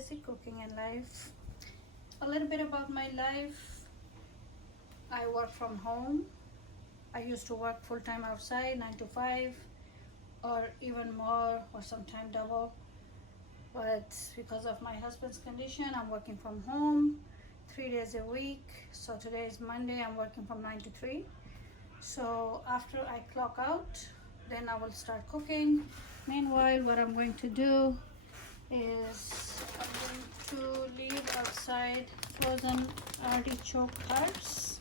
basic cooking and life. A little bit about my life. I work from home. I used to work full-time outside, 9 to 5, or even more, or sometimes double. But because of my husband's condition, I'm working from home 3 days a week. So today is Monday, I'm working from 9 to 3. So after I clock out, then I will start cooking. Meanwhile, what I'm going to do is I'm going to leave outside frozen artichoke hearts.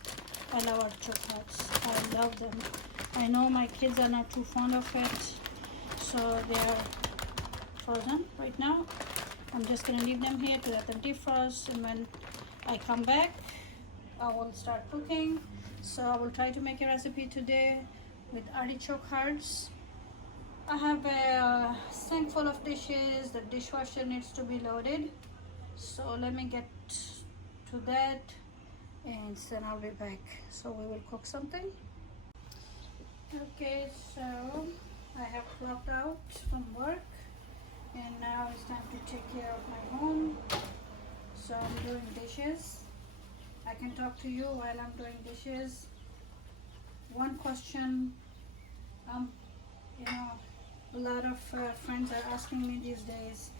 I love artichoke hearts. I love them. I know my kids are not too fond of it, so they're frozen right now. I'm just gonna leave them here to let them defrost, and when I come back, I will start cooking. So I will try to make a recipe today with artichoke hearts. I have a sink full of dishes. The dishwasher needs to be loaded. So let me get to that and then I'll be back. So we will cook something. Okay, so I have clocked out from work and now it's time to take care of my home. So I'm doing dishes. I can talk to you while I'm doing dishes. One question, a lot of friends are asking me these days,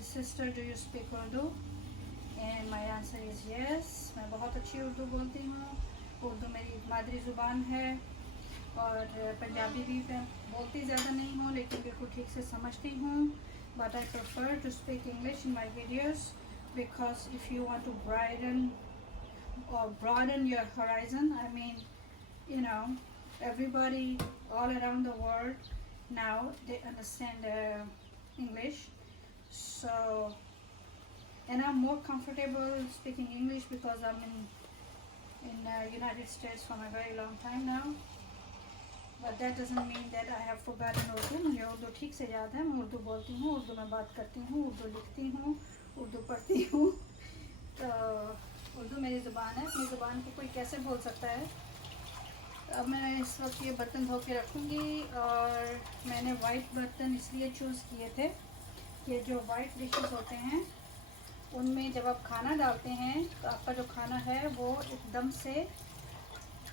sister, do you speak Urdu? And my answer is yes. मैं बहुत अच्छी उर्दू बोलती हूँ. उर्दू मेरी मादरी ज़ुबान है और पंजाबी भी बोलती ज़्यादा नहीं हूँ, लेकिन बिल्कुल ठीक से समझती हूँ. But I prefer to speak English in my videos because if you want to broaden your horizon, I mean, everybody all around the world now they understand English. So, and I'm more comfortable speaking English because I'm in United States for a very long time now. But that doesn't mean that I have forgotten Urdu. मुझे उर्दू ठीक से याद है. मैं उर्दू बोलती हूँ, उर्दू में बात करती हूँ, उर्दू लिखती हूँ, उर्दू पढ़ती हूँ. तो उर्दू मेरी ज़ुबान है. अपनी ज़ुबान को कोई कैसे भूल सकता है. अब मैं इस वक्त ये बर्तन धो के रखूँगी और मैंने वाइट बर्तन इसलिए चूज़ किए थे कि जो वाइट डिशेस होते हैं उनमें जब आप खाना डालते हैं तो आपका जो खाना है वो एकदम से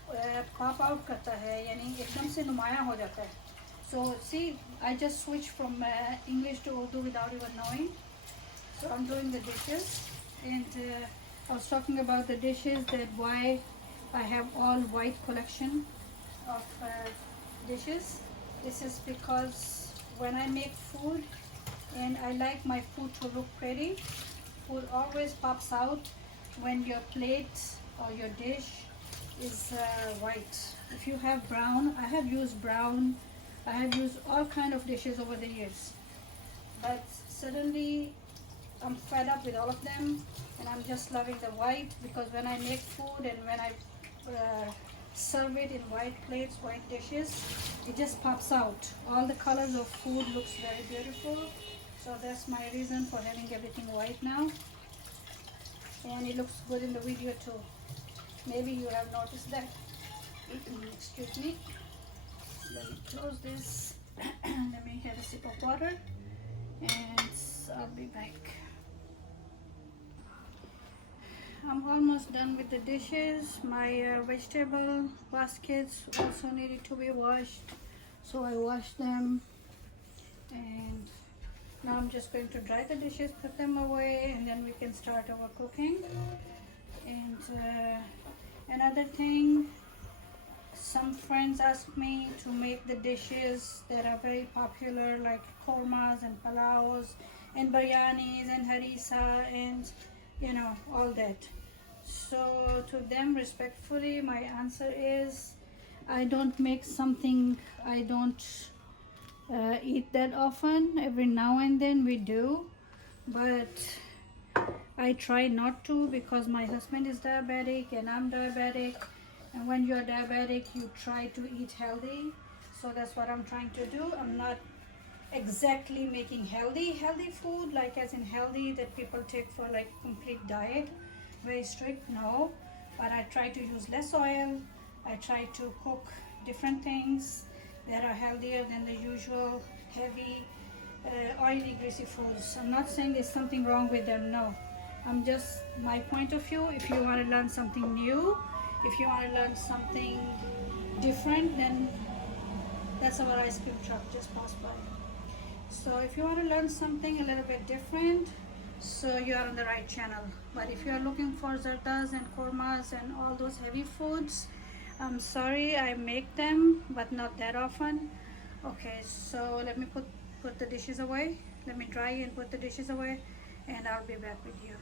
पॉप आउट करता है, यानी एकदम से नुमाया हो जाता है. So see I just switch from English to Urdu without even knowing. So I am doing the dishes and I was talking about the dishes that why I have all white collection of dishes. This is because when I make food and I like my food to look pretty, food always pops out when your plate or your dish is white. If you have brown, I have used brown, I have used all kind of dishes over the years, but suddenly I'm fed up with all of them and I'm just loving the white because when I make food and when I serve it in white plates, white dishes, it just pops out. All the colors of food looks very beautiful. So that's my reason for having everything white now, and it looks good in the video too. Maybe you have noticed that. Excuse me, let me close this. Let me have a sip of water and I'll be back. I'm almost done with the dishes. My vegetable baskets also needed to be washed, so I washed them, and now I'm just going to dry the dishes, put them away, and then we can start our cooking. And another thing, some friends ask me to make the dishes that are very popular like kormas and palaos and biryanis and harissa and all that. So to them, respectfully, my answer is I don't make something I don't eat that often. Every now and then we do, but I try not to because my husband is diabetic and I'm diabetic, and when you're diabetic you try to eat healthy. So that's what I'm trying to do. I'm not exactly making healthy food, like as in healthy that people take for like complete diet, very strict, no. But I try to use less oil. I try to cook different things that are healthier than the usual heavy oily, greasy foods. I'm not saying there's something wrong with them, no. I'm just, my point of view, if you want to learn something new, if you want to learn something different, then that's our ice cream truck just passed by. So if you want to learn something a little bit different, so you are on the right channel. But if you are looking for zardas and kormas and all those heavy foods, I'm sorry, I make them, but not that often. Okay, so let me put the dishes away. Let me dry and put the dishes away, and I'll be back with you.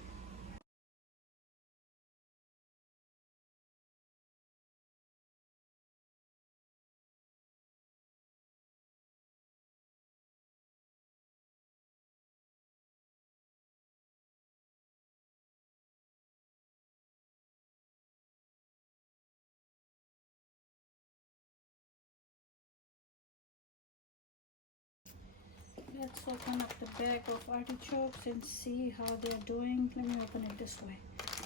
Let's open up the bag of artichokes and see how they're doing. Let me open it this way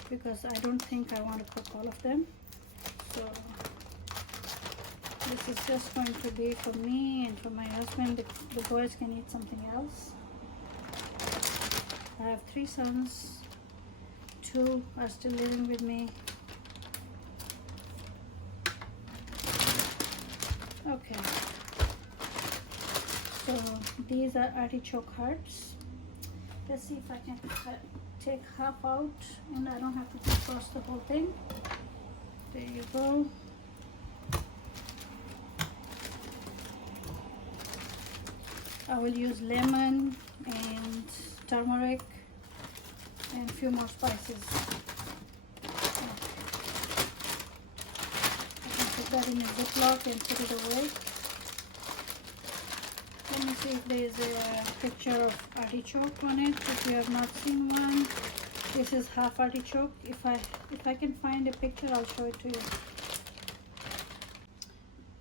because I don't think I want to cook all of them. So this is just going to be for me and for my husband. The boys can eat something else. I have 3 sons. 2 are still living with me. Okay. So these are artichoke hearts. Let's see if I can take half out and I don't have to defrost the whole thing. There you go. I will use lemon and turmeric and a few more spices. I can put that in a Ziploc and put it away. Let me see if there is a picture of artichoke on it. If you have not seen one, this is half artichoke. If I can find a picture, I'll show it to you.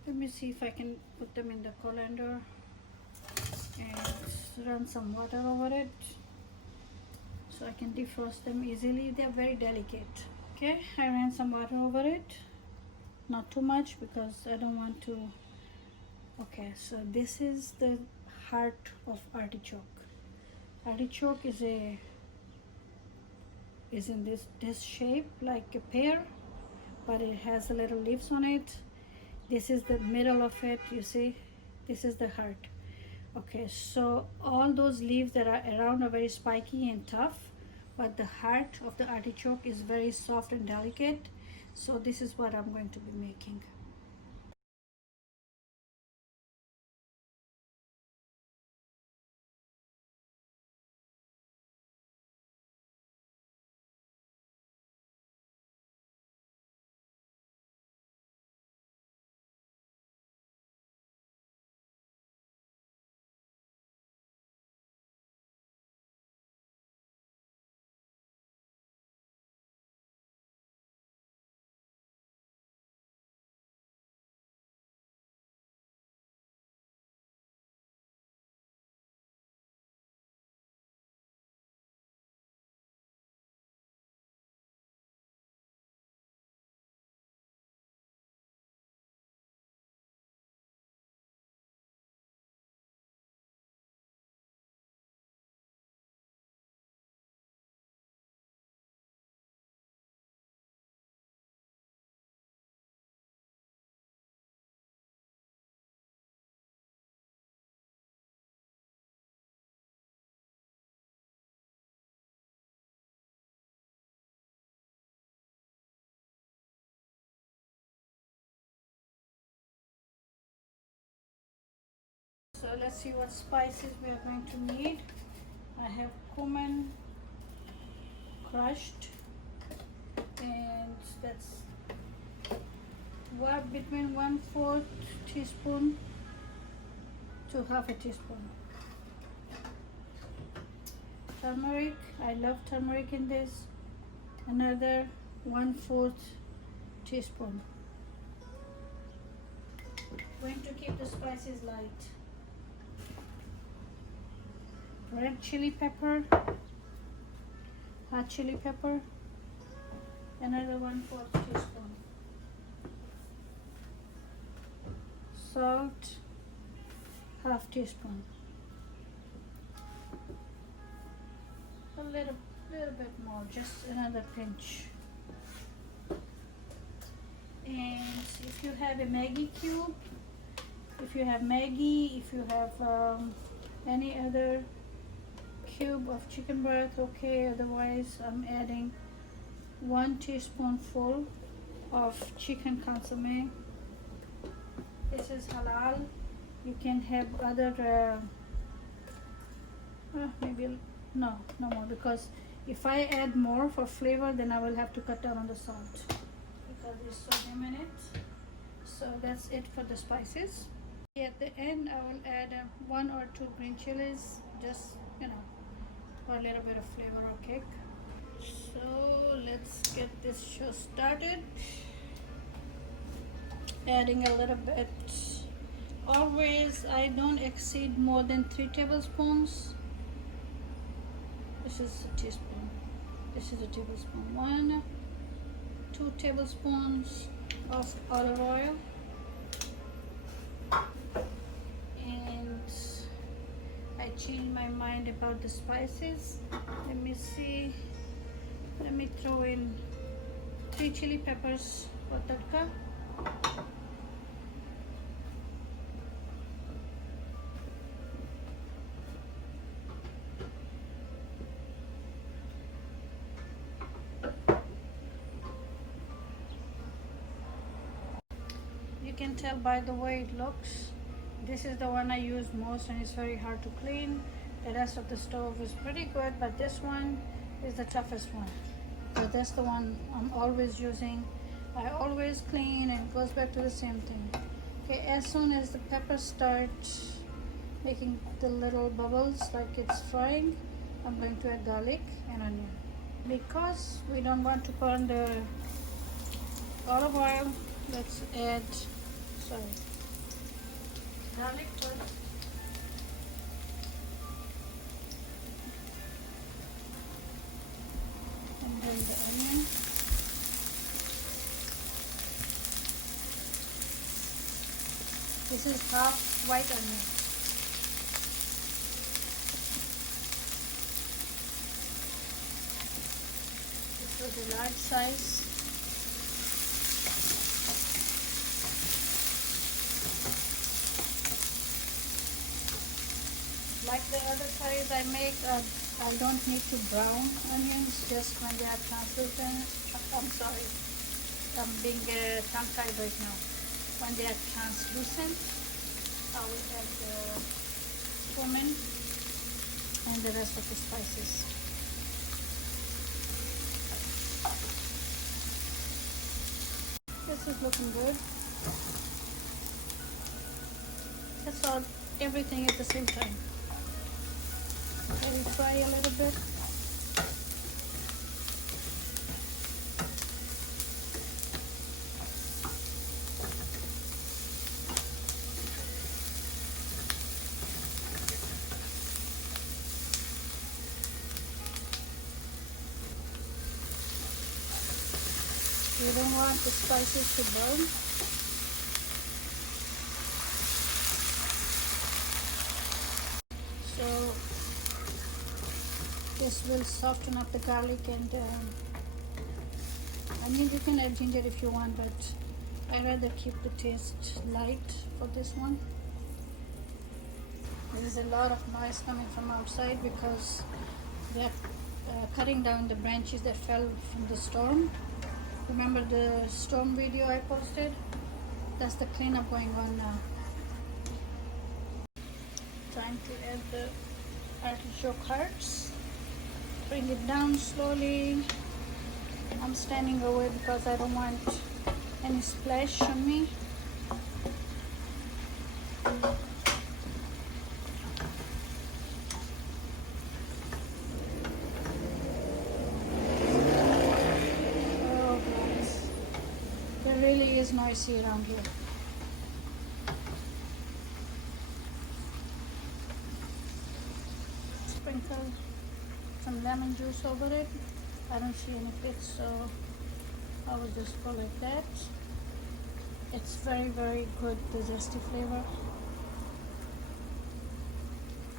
Let me see if I can put them in the colander and run some water over it so I can defrost them easily. They're very delicate. Okay, I ran some water over it, not too much because I don't want to. Okay, so this is the heart of artichoke. Artichoke is in this shape like a pear, but it has a little leaves on it. This is the middle of it, you see. This is the heart. Okay, so all those leaves that are around are very spiky and tough, but the heart of the artichoke is very soft and delicate. So this is what I'm going to be making. So let's see what spices we are going to need. I have cumin crushed, and that's between 1/4 teaspoon to half a teaspoon. Turmeric, I love turmeric in this. Another 1/4 teaspoon. Going to keep the spices light. Red chili pepper, hot chili pepper, another 1/4 teaspoon. Salt, half teaspoon. a little bit more, just another pinch. And if you have a Maggi cube, if you have Maggi, if you have any other cube of chicken broth, okay. Otherwise, I'm adding 1 teaspoonful of chicken consomme. This is halal. You can have other maybe no more, because if I add more for flavor, then I will have to cut down on the salt because there's sodium in it. So that's it for the spices. At the end, I will add 1 or 2 green chilies, just for a little bit of flavor or kick. So let's get this show started. Adding a little bit. Always, I don't exceed more than 3 tablespoons. This is a teaspoon. This is a tablespoon. 1, 2 tablespoons of olive oil. And I changed my mind about the spices. Let me see. Let me throw in 3 chili peppers for tadka. You can tell by the way it looks. This is the one I use most, and it's very hard to clean. The rest of the stove is pretty good, but this one is the toughest one. So that's the one I'm always using. I always clean, and it goes back to the same thing. Okay, as soon as the peppers start making the little bubbles like it's frying, I'm going to add garlic and onion. Because we don't want to burn the olive oil, let's add garlic first. And then the onion. This is half white onion. This was a large size. Like the other curries I make, I don't need to brown onions, just when they are translucent. I'm sorry, I'm being tongue-tied right now. When they are translucent, I will add the cumin and the rest of the spices. This is looking good. That's all, everything at the same time. Let it fry a little bit. You don't want the spices to burn. So this will soften up the garlic and onion. You can add ginger if you want, but I rather keep the taste light for this one. There is a lot of noise coming from outside because they are cutting down the branches that fell from the storm. Remember the storm video I posted? That's the cleanup going on now. Trying to add the artichoke hearts. Bring it down slowly. I'm standing away because I don't want any splash on me. Oh guys, there really is noisy around here. Sprinkle some lemon juice over it. I don't see any pits, so I will just go like that. It's very, very good, the zesty flavor.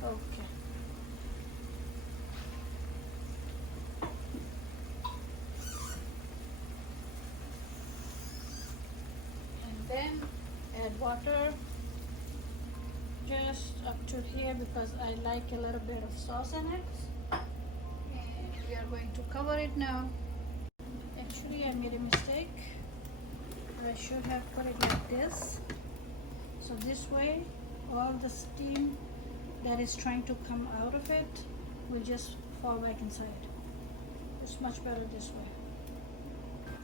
Okay. water just up to here because I like a little bit of sauce in it. And we are going to cover it now. Actually, I made a mistake. I should have put it like this. So this way, all the steam that is trying to come out of it will just fall back inside. It's much better this way.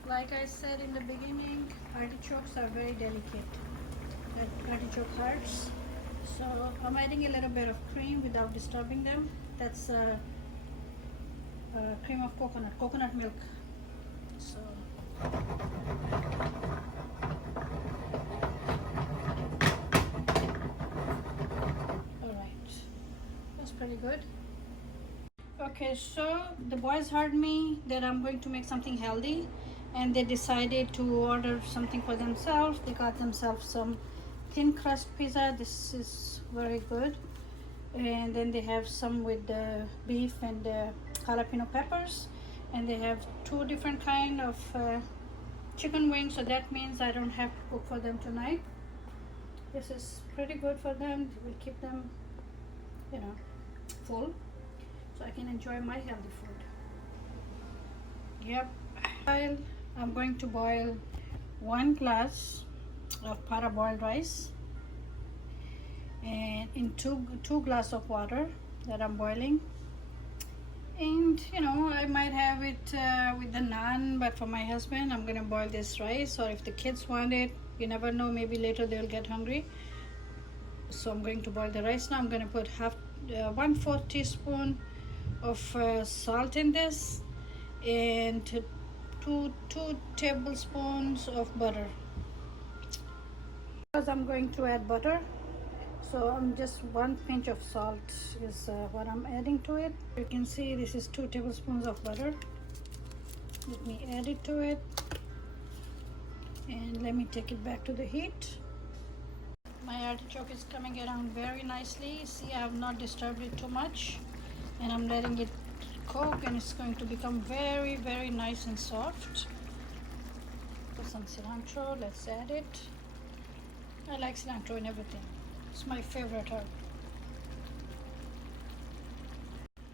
Like I said in the beginning, artichokes are very delicate, like artichoke hearts. So I'm adding a little bit of cream without disturbing them. That's cream of coconut milk. So alright, that's pretty good. Okay, so the boys heard me that I'm going to make something healthy, and they decided to order something for themselves. They got themselves some thin crust pizza. This is very good. And then they have some with the beef and jalapeno peppers, and they have two different kind of chicken wings, so that means I don't have to cook for them tonight. This is pretty good for them. It will keep them, you know, full, so I can enjoy my healthy food. Yep. I'm going to boil 1 glass of parboiled rice and in two glass of water that I'm boiling. And you know, I might have it with the naan, but for my husband I'm gonna boil this rice, or if the kids want it, you never know, maybe later they'll get hungry. So I'm going to boil the rice now. I'm gonna put 1/4 teaspoon of salt in this, and two tablespoons of butter. Because I'm going to add butter, so I'm just 1 pinch of salt is what I'm adding to it. You can see this is 2 tablespoons of butter. Let me add it to it, and let me take it back to the heat. My artichoke is coming around very nicely. See, I have not disturbed it too much, and I'm letting it cook, and it's going to become very, very nice and soft. Put some cilantro. Let's add it. I like cilantro in everything. It's my favorite herb.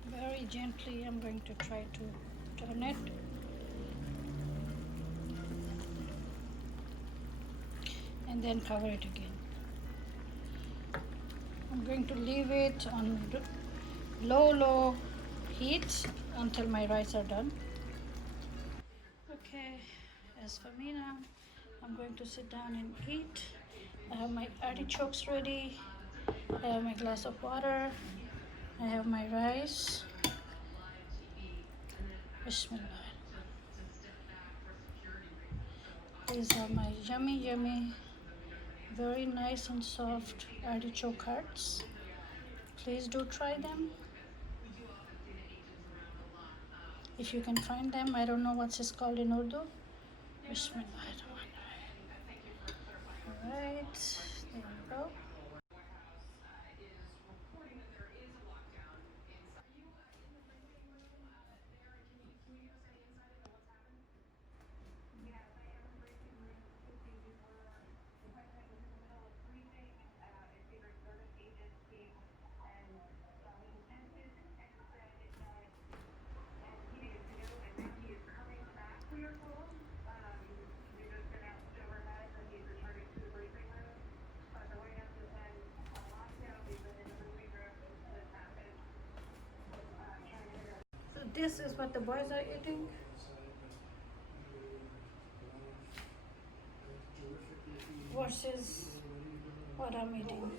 Very gently I'm going to try to turn it. And then cover it again. I'm going to leave it on low heat until my rice are done. Okay, as for me now, I'm going to sit down and eat. I have my artichokes ready. I have my glass of water. I have my rice. Bismillah. These are my yummy, very nice and soft artichoke hearts. Please do try them if you can find them. I don't know what's this called in Urdu. Bismillah. Alright, there we go. So this is what the boys are eating. Versus what I'm eating.